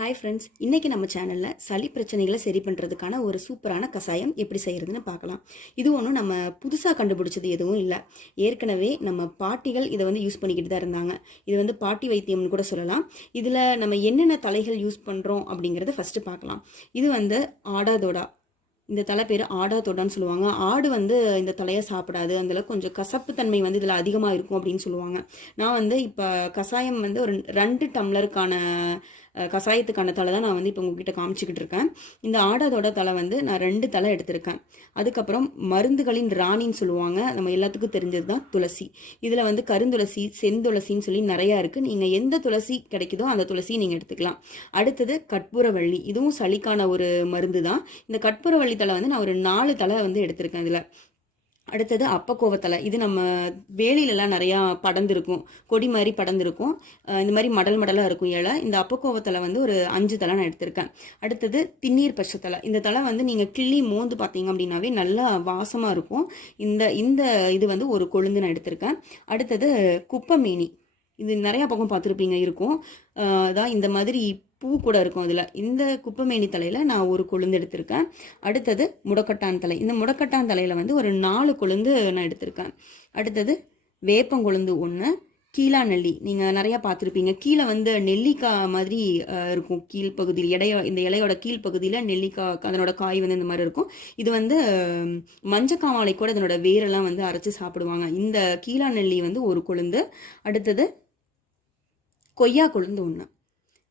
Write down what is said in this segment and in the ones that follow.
Hi friends, இன்றைக்கி நம்ம சேனலில் சளி பிரச்சனைகளை சரி பண்ணுறதுக்கான ஒரு சூப்பரான கஷாயம் எப்படி செய்கிறதுன்னு பார்க்கலாம். இது ஒன்றும் நம்ம புதுசாக கண்டுபிடிச்சது எதுவும் இல்லை. ஏற்கனவே நம்ம பாட்டிகள் இதை யூஸ் பண்ணிக்கிட்டு தான் இருந்தாங்க. இது பாட்டி வைத்தியம்னு கூட சொல்லலாம். இதில் நம்ம என்னென்ன தலைகள் யூஸ் பண்ணுறோம் அப்படிங்கிறத ஃபஸ்ட்டு பார்க்கலாம். இது ஆடாதோடா. இந்த தலை பேர் ஆடாதோடான்னு சொல்லுவாங்க. ஆடு இந்த தலையை சாப்பிடாது, அந்தளவுக்கு கொஞ்சம் கசப்பு தன்மை இதில் அதிகமாக இருக்கும் அப்படின்னு சொல்லுவாங்க. நான் இப்போ கஷாயம் ஒரு 2 டம்ளருக்கான கஷாயத்துக்கான தலை தான் நான் இப்போ உங்ககிட்ட காமிச்சிக்கிட்டு இருக்கேன். இந்த ஆடாதோட தலை நான் 2 தலை எடுத்திருக்கேன். அதுக்கப்புறம் மருந்துகளின் ராணின்னு சொல்லுவாங்க, நம்ம எல்லாத்துக்கும் தெரிஞ்சது தான் துளசி. இதில் கருந்துளசி, செந்துளசின்னு சொல்லி நிறையா இருக்குது. நீங்கள் எந்த துளசி கிடைக்குதோ அந்த துளசியை நீங்கள் எடுத்துக்கலாம். அடுத்தது கற்பூரவள்ளி, இதுவும் சளிக்கான ஒரு மருந்து தான். இந்த கற்பூரவள்ளி தலை நான் ஒரு 4 தலை எடுத்திருக்கேன் இதில். அடுத்தது அப்பக்கோவத்தலை, இது நம்ம வேலியிலலாம் நிறையா படர்ந்துருக்கும், கொடி மாதிரி படர்ந்துருக்கும். இந்த மாதிரி மடல் மடலாக இருக்கும் இலை. இந்த அப்பக்கோவத்தலை ஒரு 5 தலை நான் எடுத்திருக்கேன். அடுத்தது திண்ணீர் பச்சை, இந்த தலை நீங்கள் கிள்ளி மோந்து பார்த்தீங்க அப்படின்னாவே நல்லா வாசமாக இருக்கும். இந்த இது ஒரு கொழுந்து நான் எடுத்திருக்கேன். அடுத்தது குப்பமேனி, இது நிறையா பக்கம் பார்த்துருப்பீங்க இருக்கும். அதான் இந்த மாதிரி பூ கூட இருக்கும் அதில். இந்த குப்பமேனி தலையில் நான் ஒரு கொழுந்து எடுத்திருக்கேன். அடுத்தது முடக்கட்டான் தலை, இந்த முடக்கட்டான் தலையில் ஒரு 4 கொழுந்து நான் எடுத்திருக்கேன். அடுத்தது வேப்பங்கொழுந்து 1, கீழா நெல்லி, நீங்கள் நிறையா பார்த்துருப்பீங்க. கீழே நெல்லிக்காய் மாதிரி இருக்கும் கீழ்ப்பகுதியில், இந்த இலையோட கீழ்ப்பகுதியில் நெல்லிக்காய், அதனோட காய் இந்த மாதிரி இருக்கும். இது மஞ்சக்காமாலை கூட இதனோட வேரெல்லாம் அரைச்சி சாப்பிடுவாங்க. இந்த கீழா நெல்லி ஒரு கொழுந்து. அடுத்தது கொய்யா கொழுந்து 1.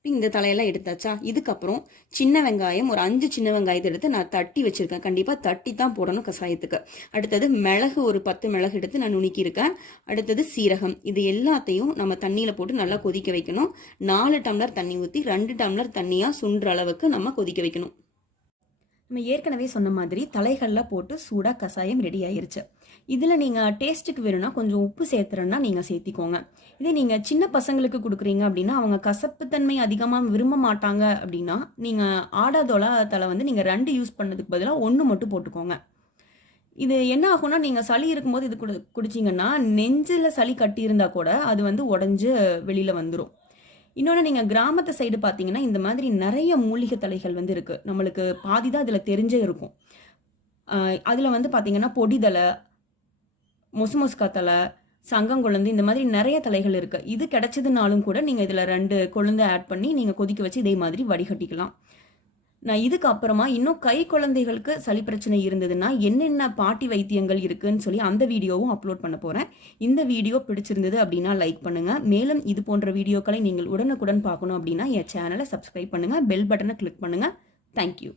இந்த தலையெல்லாம் எடுத்தாச்சா. இதுக்கப்புறம் சின்ன வெங்காயம் ஒரு 5 சின்ன வெங்காயத்தை எடுத்து நான் தட்டி வச்சுருக்கேன். கண்டிப்பாக தட்டி தான் போடணும் கஷாயத்துக்கு. அடுத்தது மிளகு ஒரு 10 மிளகு எடுத்து நான் நுணுக்கியிருக்கேன். அடுத்தது சீரகம். இது எல்லாத்தையும் நம்ம தண்ணியில் போட்டு நல்லா கொதிக்க வைக்கணும். 4 டம்ளர் தண்ணி ஊற்றி 2 டம்ளர் தண்ணியாக சுண்டுற அளவுக்கு நம்ம கொதிக்க வைக்கணும். நம்ம ஏற்கனவே சொன்ன மாதிரி தலைகளில் போட்டு சூடாக கஷாயம் ரெடி ஆயிருச்சு. இதில் நீங்கள் டேஸ்ட்டுக்கு வேணும்னா கொஞ்சம் உப்பு சேர்த்துறேன்னா நீங்கள் சேர்த்திக்கோங்க. இதே நீங்கள் சின்ன பசங்களுக்கு கொடுக்குறீங்க அப்படின்னா அவங்க கசப்புத்தன்மை அதிகமாக விரும்ப மாட்டாங்க அப்படின்னா நீங்கள் ஆடாதோலா தலை நீங்கள் 2 யூஸ் பண்ணதுக்கு பதிலாக 1 மட்டும் போட்டுக்கோங்க. இது என்ன ஆகும்னா, நீங்கள் சளி இருக்கும்போது இது குடிச்சிங்கன்னா நெஞ்சில் சளி கட்டி இருந்தால் கூட அது உடஞ்சி வெளியில் வந்துடும். இன்னொன்று, நீங்கள் கிராமத்து சைடு பார்த்தீங்கன்னா இந்த மாதிரி நிறைய மூலிகை தலைகள் இருக்குது. நம்மளுக்கு பாதி தான் அதில் தெரிஞ்சே இருக்கும். அதில் பார்த்தீங்கன்னா பொடிதலை, மொசுமொசுக்கா தலை, சங்கங்கொழுந்து, இந்த மாதிரி நிறைய தலைகள் இருக்குது. இது கிடைச்சதுனாலும் கூட நீங்கள் இதில் 2 கொழுந்து ஆட் பண்ணி நீங்கள் கொதிக்க வச்சு இதே மாதிரி வடிகட்டிக்கலாம். நான் இதுக்கு அப்புறமா இன்னும் கை குழந்தைகளுக்கு சளி பிரச்சனை இருந்ததுன்னா என்னென்ன பாட்டி வைத்தியங்கள் இருக்குன்னு சொல்லி அந்த வீடியோவும் அப்லோட் பண்ண போகிறேன். இந்த வீடியோ பிடிச்சிருந்தது அப்படின்னா லைக் பண்ணுங்கள். மேலும் இது போன்ற வீடியோக்களை நீங்கள் உடனுக்குடன் பார்க்கணும் அப்படின்னா என் சேனலை சப்ஸ்கிரைப் பண்ணுங்கள், பெல் பட்டனை கிளிக் பண்ணுங்கள். தேங்க்யூ.